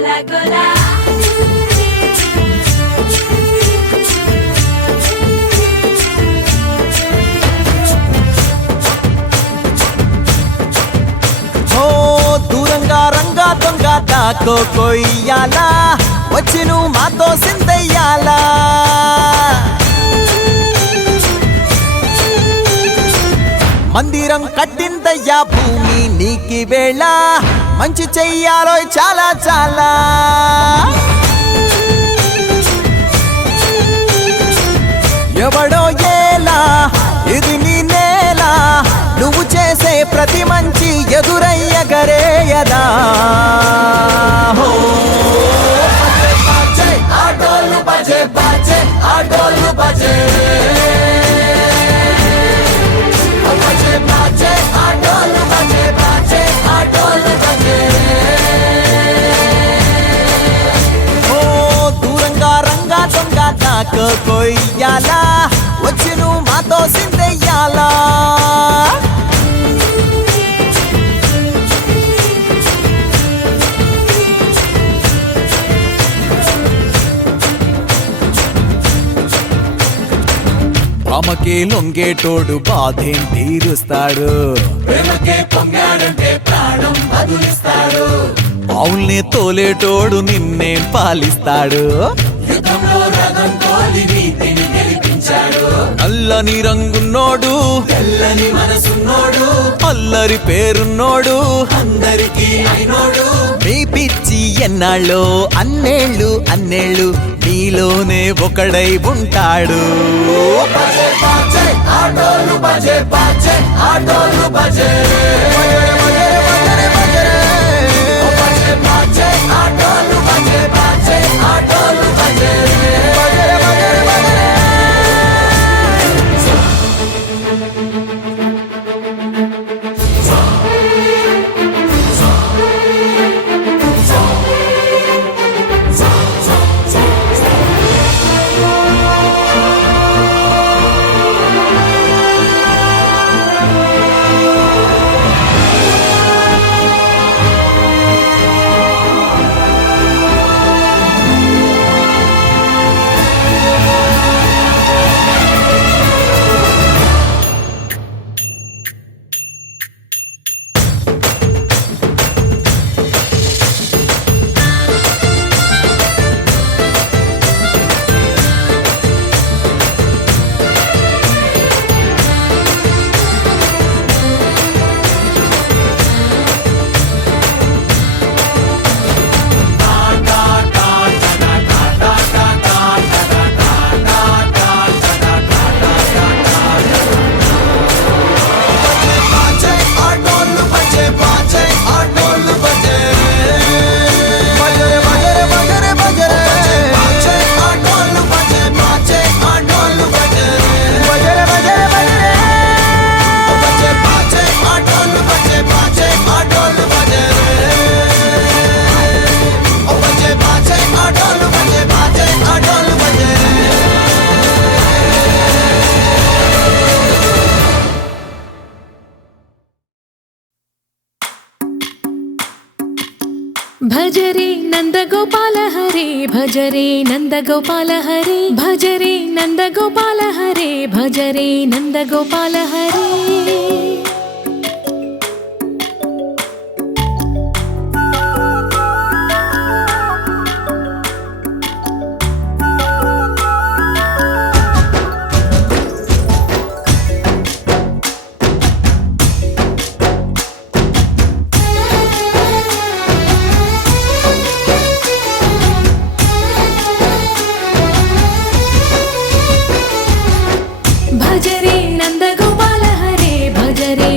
గోలా గోలా దూరంగా రంగా దొంగ దాకో కొయ్యాలా వచ్చి నువ్వు మాతో సిందయ్యాలా మందిరం కట్టిందయ్యా భూమి నీకి వేళ మంచి చెయ్యాలో చాలా చాలా ఎవడో ఏలా ఇది నీ నేల నువ్వు చేసే ప్రతి మంచి ఎదురయ్యగరేయదా ఆటోలు బజే బాజే ఆటోలు బజే బజే బాజే ఆటోలు బజే బాజే ఆటోలు బజే దూరంగా రంగా దొంగ నాకు కొయ్యాలా వచ్చి నువ్వు మాతో సిందెయ్యాలా రామకే లొంగేటోడు బాధేం తీరుస్తాడు ప్రేమకే పొంగాడంటే ప్రాణం బదులిస్తాడు అవుల్ని తోలేటోడు నిన్నేం పాలిస్తాడు యుద్ధంలో రథం తోలి నీతిని గెలిపించాడు నల్లని రంగున్నోడు తెల్లని మనసున్నోడు అల్లరి పేరున్నోడు అందరికీ అయినోడు మీ పిచ్చి ఎన్నాళ్ళో అన్నేళ్ళు అన్నేళ్ళు నీలోనే ఒకడై ఉంటాడు బజే బాజే ఆటోలు బజే బాజే ఆటోలు బజే బజే బాజే ఆటోలు బజే బాజే ఆటోలు బజే భజరే నందగోపాల హరే భజరే నందగోపాల హరే భజరే నందగోపాల హరే భజరే నందగోపాల హరే భజరే నందగోపాల హరే భజరే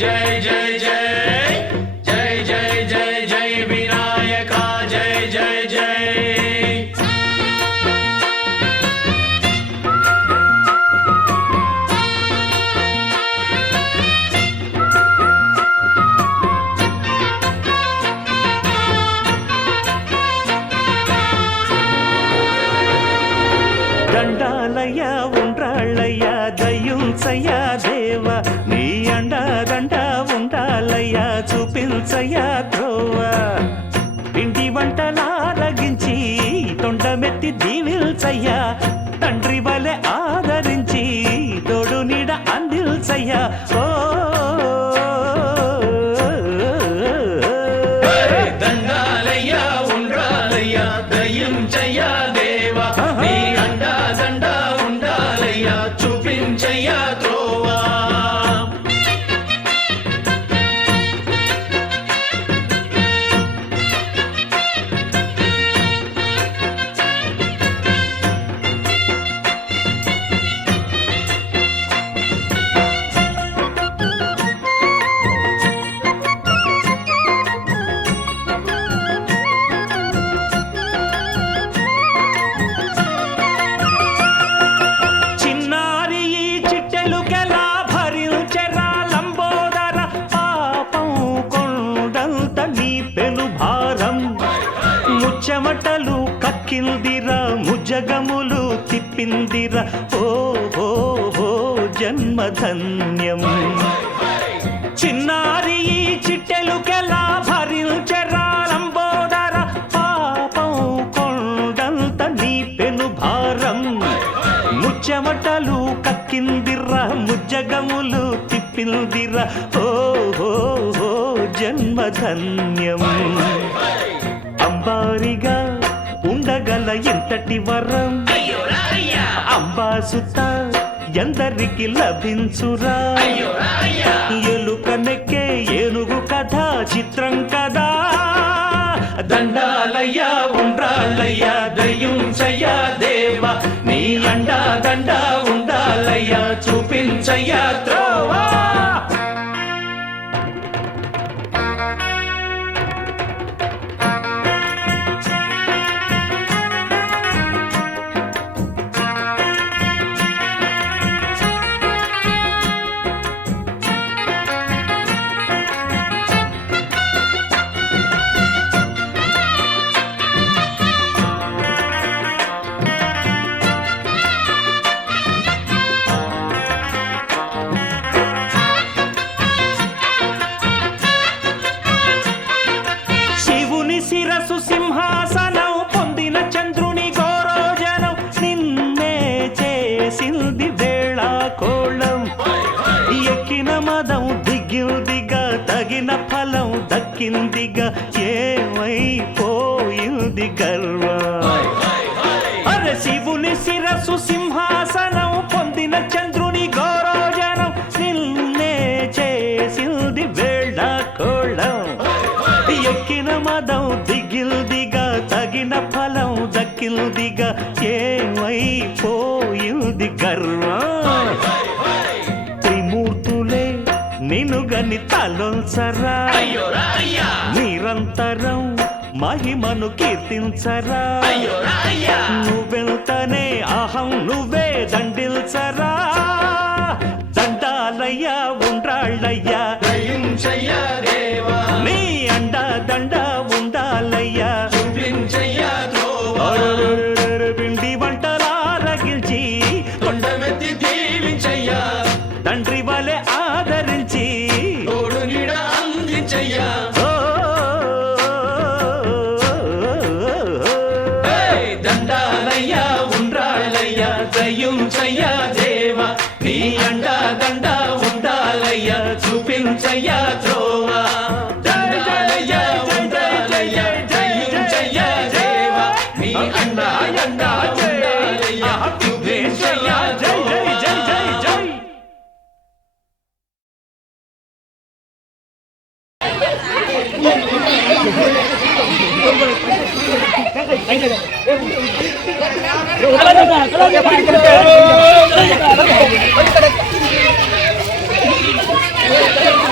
జై జై జై జై జై జై జై వినాయక జై జై జై దండాలయ్యా ఉండ్రాళ్ళయ్యా దయ్యుంచయ్యా దేవ నీ అండా దండ ఉండాలయ్యా చూపించయ్యా త్రోవ పిండి వంటలారగించి తొండమెత్తి దీవిల్చయ్యా తండ్రి వలె ఆదరించి తోడు నీడ అందిల్చయ్యా ఓ దండాలయ్యా ఉండ్రాలయ్యా దయ్యుంచయ్యా దేవ నీ అండా దండ ఉండాలయ్యా చూపించయ్యా త్రోవా చిన్నారి ఈ చిట్టెలుకెలా భరించెరా లంబోదర పాపం కొండంత నీ పెను భారం ముచ్చమటలు కక్కిందిరా ముజగములు తిప్పిందిరా ఓ ఓ ఓ జన్మధన్యం చిన్నారి ఈ చిట్టెలుకెలా భరించెరా లంబోదర పాపం కొండంత నీ పెను భారం ముచ్చమటలు కక్కిందిరా ముజ్జగములు తిప్పిందిరా ఓ ఓ ఓ జన్మధన్యం అంబారిగా ఉండగల ఎంతటి వరం అంబాసుత ఎందరికి లభించురా ఎలుకనెక్కే ఏనుగు కథ చిత్రం కదా దండాలయ్యా ఉండ్రాలయ్యా దయ్యుంచయ్యా దేవ నీ అండా దండ ఉండాలయ్యా చూపించయ్యా త్రోవా శివుని శిరసు సింహాసనం పొందిన చంద్రుని గోరోజనం నిన్నే చేసింది వేళ కోళం ఎక్కిన మదం దిగిందిగా తగిన ఫలం దక్కిందిగా ఏమైపోయింది గర్వం అరే శివుని శిరసు సింహాసనం పొందిన చంద్రుని గౌరవజనం నిన్నే చేసింది వేళ కోళం ఎక్కిన మదం దిగిల్దిగా తగిన ఫలం దక్కిల్దిగా ఏమైపోయింది గర్వం త్రిమూర్తులే నిన్నుగని తలొంచరా నిరంతరం మహిమను కీర్తించరా నువ్వెళ్తనే అహం నువ్వే దండిల్చరా దండాలయ్యా ఉండ్రాళ్ళయ్యా దయ్యుంచయ్యా దేవా నీ అండా దండ ఉండాలయ్యా చూపించయ్యా త్రోవా పిండి వంటలారగించి కొండమెత్తి దీవించయ్యా తండ్రి వలె ఆదరించి తోడు నీడ అందించయ్యా దండాలయ్యా ఉండ్రాళ్ళయ్యా దయ్యుంచయ్యా దేవ నీ అండా దండ ఉండాలయ్యా చూపించయ్యా త్రోవా దండాలయ్యా ఉండ్రాళ్ళయ్యా దయ్యుంచయ్యా దేవ నీ అండా దండ ఉండాలయ్యా చూపించయ్యా జై జై జై జై జై Gracias.